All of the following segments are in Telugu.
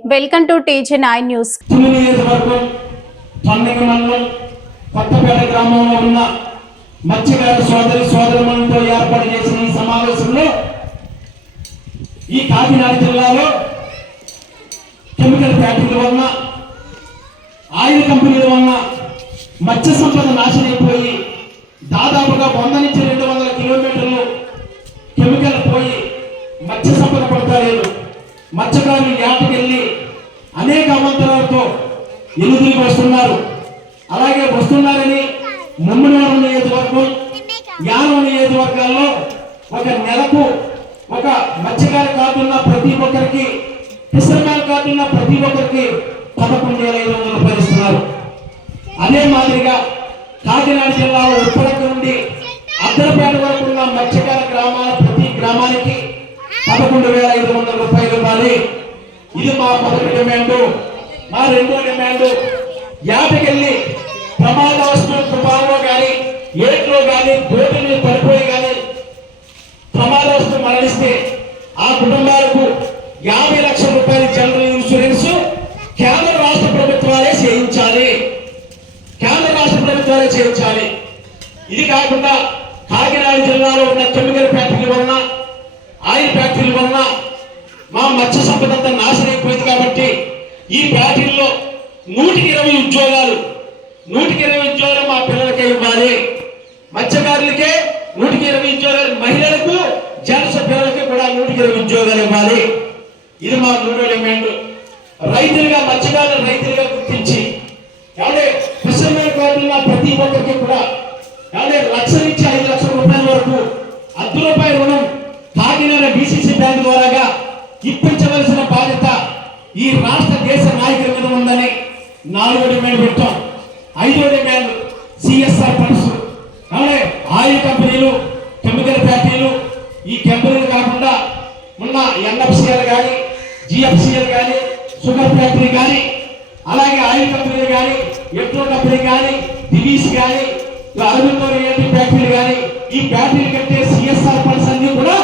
Welcome to TG nine news Tuni మండలం కొత్తపేట గ్రామంలో ఉన్న మత్స్యకార సోదరి సోదరులతో ఏర్పాటు చేసిన ఈ సమావేశంలో ఈ కాకినాడ జిల్లాలో కెమికల్ ఫ్యాక్టరీల వలన ఆయిల్ కంపెనీల వలన మత్స్య సంపద నాశనం దాదాపుగా వంద నుంచి రెండు వందల కిలోమీటర్లు కెమికల్ పోయి మత్స్య సంపద పడతలేదు మత్స్యకారులు యాటకెళ్ళి అనేక అవంతరాలతో ఎలుగురికి వస్తున్నారు. అలాగే వస్తున్నారని ముమ్మనవరం వరకు యానం నియోజకవర్గాల్లో ఒక నెలకు ఒక మత్స్యకార కార్డున్న ప్రతి ఒక్కరికి ఫిషర్మ్యాన్ కార్డున్న ప్రతి ఒక్కరికి పదకొండు వేల ఐదు వందలు పరిస్తున్నారు అదే మాదిరిగా కాకినాడ జిల్లాలో ఉప్పలక్క నుండి అద్దరపేట వరకు ఉన్న మత్స్యకార గ్రామాల ప్రతి గ్రామానికి పదకొండు వేల ఐదు వందల రూపాయలు ఇవ్వాలి. ఇది మా మొదటి డిమాండ్ మా రెండో డిమాండ్. యాటకెళ్ళి ఏట్లో కానీ బోటు మీద పడిపోయి కానీ ప్రమాదవస్తు మరణిస్తే ఆ కుటుంబాలకు యాభై లక్షల రూపాయల జనరల్ ఇన్సూరెన్స్ కేంద్ర రాష్ట్ర ప్రభుత్వాలే చేయించాలి. కేంద్ర రాష్ట్ర ప్రభుత్వాలే చేయించాలి. ఇది కాకుండా కాకినాడ జిల్లాలో ఉన్న కెమికల్ ఫ్యాక్టరీల వలన ఆయిల్ ఫ్యాక్టరీల వలన మా మత్స్య సంపద అంతా నాశనం అయిపోయింది కాబట్టి ఈ ఫ్యాక్టరీలో నూటికి ఇరవై ఉద్యోగాలు నూటికి ఇరవై ఉద్యోగాలు మా పిల్లలకే ఇవ్వాలి. మత్స్యకారులకే నూటికి ఇరవై ఉద్యోగాలు మహిళలకు జనస కూడా నూటికి ఇరవై ఉద్యోగాలు ఇవ్వాలి. ఇది మా నూట డిమాండ్. రైతులుగా మత్స్యకారులు రైతులుగా గుర్తించి ఎవడే ఫిషర్మెన్ కార్డున్న ప్రతి ఒక్కరికి కూడా ఎవడే లక్ష నుంచి ఐదు లక్షల రూపాయల వరకు అర్ధ రూపాయల రుణం కాకినాడ బీసీసీ బ్యాంక్ ద్వారాగా ఇప్పించవలసిన బాధ్యత ఈ రాష్ట్ర దేశ నాయకుల మీద ఉందని నాలుగో డిమాండ్ పెట్టాం. ఐదో డిమాండ్ సిఎస్ఆర్ ఫండ్స్ అలాగే ఆయిల్ కంపెనీలు కెమికల్ ఫ్యాక్టరీలు ఈ కంపెనీలు కాకుండా ఉన్న ఎన్ఎఫ్సిఎల్ కానీ జిఎఫ్సిఎల్ కానీ షుగర్ ఫ్యాక్టరీ కానీ అలాగే ఆయిల్ కంపెనీలు కానీ ఎట్రో కంపెనీ కానీ దివీస్ కానీ అరవిందో రియాలిటీ ఫ్యాక్టరీలు కానీ ఈ ఫ్యాక్టరీలు కట్టే సిఎస్ఆర్ ఫండ్స్ అన్ని కూడా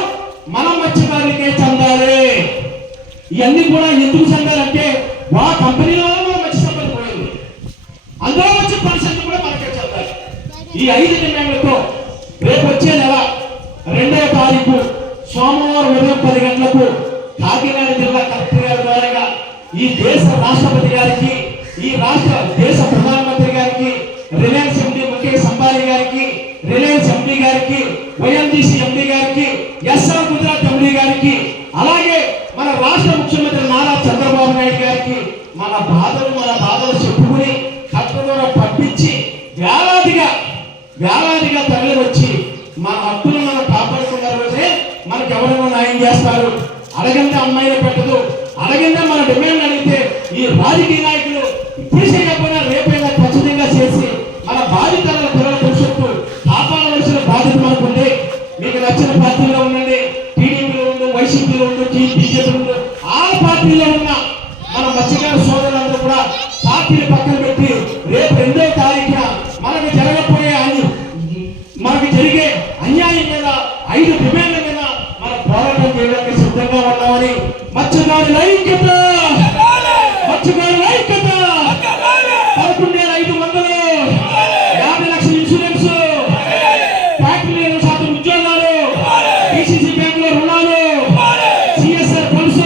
మనం మత్స్యకారులకే చెందాలి. ఇవన్నీ కూడా ఎందుకు చెందాలంటే వా కంపెనీలో మత్స్య సంపద పోయింది అందులో వచ్చే ఫండ్స్ అన్ని కూడా మనకే చెందాలి. ఈ ఐదు డిమాండ్లతో కాకినాడ జిల్లా కలెక్టర్ గారి ద్వారాగా ఈ దేశ రాష్ట్రపతి గారికి ఈ రాష్ట్ర దేశ ప్రధానమంత్రి గారికి రిలయన్స్ ఎండి ముఖేష్ అంబానీ గారికి రిలయన్స్ ఎండి గారికి వైఎండిసి ఎండి గారికి ఎస్ఆర్ గుజరాత్ ఎండి గారికి అలాగే మన రాష్ట్ర ముఖ్యమంత్రి నారా చంద్రబాబు నాయుడు గారికి మన బాధలు మన బాధలు చెప్పుకుని కట్టుదల పంపించి వేలాదిగా వేలాదిగా తరలి వచ్చి మన హక్కులు మనం కాపాడుకున్న రోజే మనకు ఎవరైనా న్యాయం చేస్తారు. అడగంటే అమ్మాయిని పెట్టదు అడగంటే మన డిమాండ్ అడిగితే ఈ రాజకీయ నాయకులు ఇప్పుడు చేయకపోయినా రేపైనా ఖచ్చితంగా చేసి మన బాధితరాల పిల్లల భవిష్యత్తు కాపాడవలసిన బాధ్యత మనకు ఉంది. మీకు నచ్చిన పార్టీలో ఉండండి. టీడీపీలో ఉండు వైసీపీలో ఉండు బీజేపీలో ఉండు ఆ పార్టీలో ఉన్న మన మత్స్యకార సోదరులందరూ కూడా పార్టీని పక్కన పెట్టి రేపు రెండో తారీఖున మనకు జరగబోయే అన్ని మనకు జరిగే అన్యాయం మీద ఐదు డిమాండ్ల మీద మన పోరాటం చేయడానికి సిద్ధంగా మత్స్యకారుల ఐక్యత! మత్స్యకారుల ఐక్యత! పదకొండు వేల ఐదు వందలు! యాభై లక్షల ఇన్సూరెన్స్! ఫ్యాక్టరీ శాతం ఉద్యోగాలు! డిసిసి బ్యాంకుల రుణాలు! CSR funds!